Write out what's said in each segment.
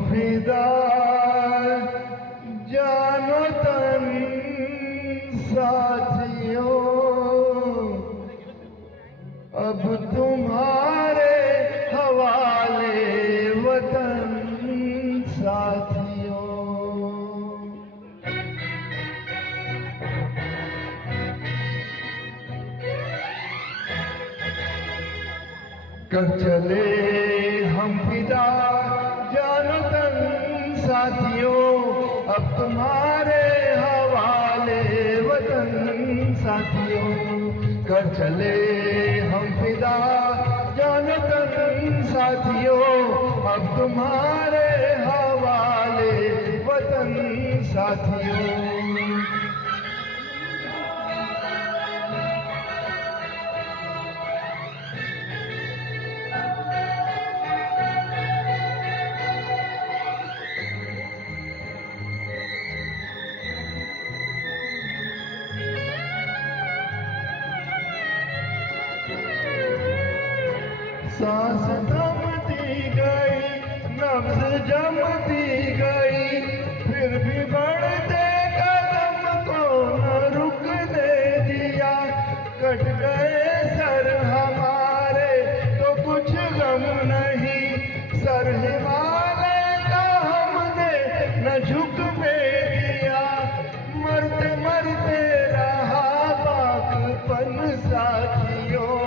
फिदा जानो तन साथियों, अब तुम्हारे हवाले वतन साथियों। कर चले हम फिदा जानो तन साथियों, अब तुम्हारे हवाले वतन साथियों। कर चले हम फिदा जानो तन साथियों, अब तुम्हारे हवाले वतन साथियों। सांस थमती गई, नब्ज जमती गई, फिर भी बढ़ते कदम को न रुकने दिया। कट गए सर हमारे तो कुछ गम नहीं, सर हिमालय का हमने न झुकने दिया। मरते मरते रहा बाकपन साथियों,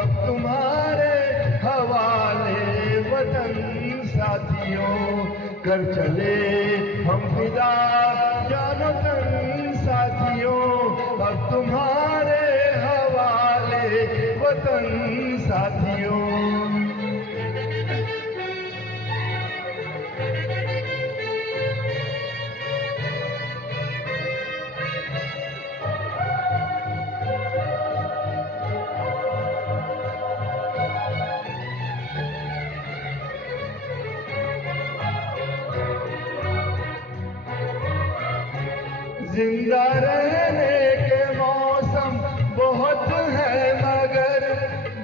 अब तुम्हारे हवाले वतन साथियों। कर चले हम फिदा जानो तन साथियों, अब तुम्हारे हवाले वतन साथियों। जिंदा रहने के मौसम बहुत है, मगर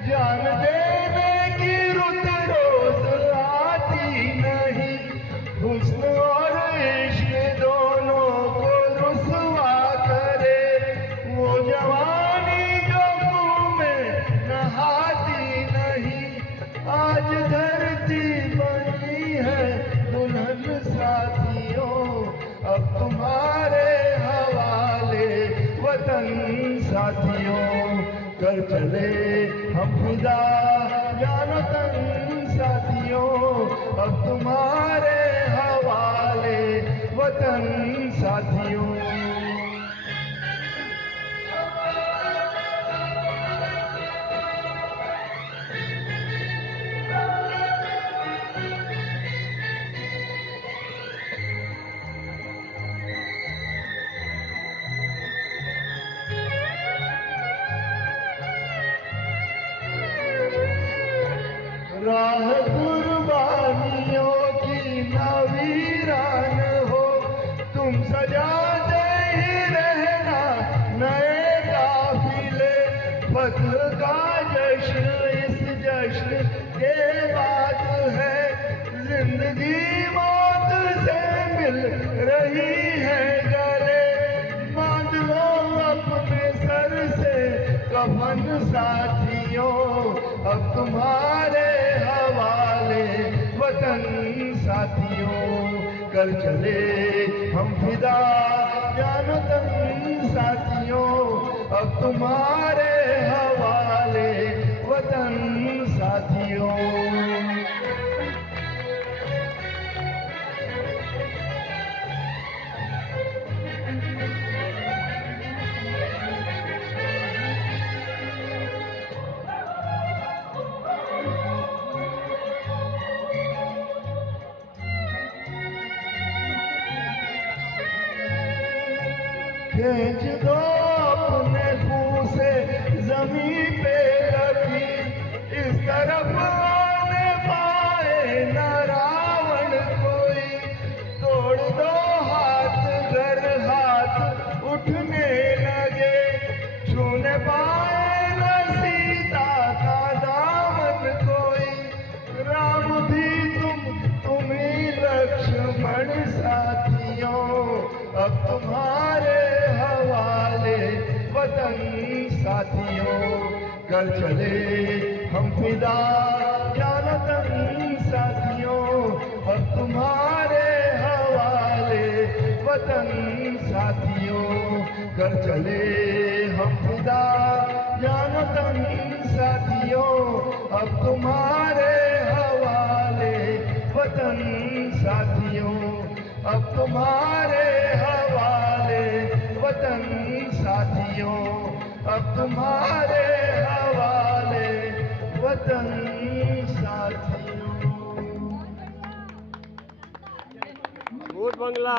जान देने की रुत रोज आती नहीं। हुस्न और इश्क दोनों को रुसवा करे, वो जवानी जो मुंह में नहाती नहीं। आज धरती बनी है दुल्हन साथियों, अब तुम्हारे हवाले वतन साथियों। कर चले हम फिदा जानो तन साथियों, अब तुम्हारे हवाले वतन साथियों। राह कुर्बानियों की न वीरान हो, तुम सजाते ही रहना नए काफिले। फत्ह का जश्न इस जश्न के बात है, जिंदगी मौत से मिल रही है गले। बांध लो अपने सर से कफन साथियों, अब तुम्हारे हवाले वतन साथियों। कर चले हम फिदा जानो तन साथियों, अब तुम्हारे हवाले वतन साथियों। खींच दो अपने मुंह से जमीन पे रखी, इस तरफ आने पाए न रावण कोई। तोड़ दो हाथ घर हाथ उठने लगे, छूने पाए न सीता का दामन कोई। राम भी तुम ही साथियों, अब तुम्हारे हवाले वतन साथियों, कर चले हम फिदा जान तन साथियों, अब तुम्हारे हवाले वतन साथियों, कर चले हम फिदा जान तन साथियों, अब तुम्हारे हवाले वतन साथियों, अब तुम्हारे हवाले वतन साथियों, अब तुम्हारे हवाले वतन साथियों। भूत बंगला।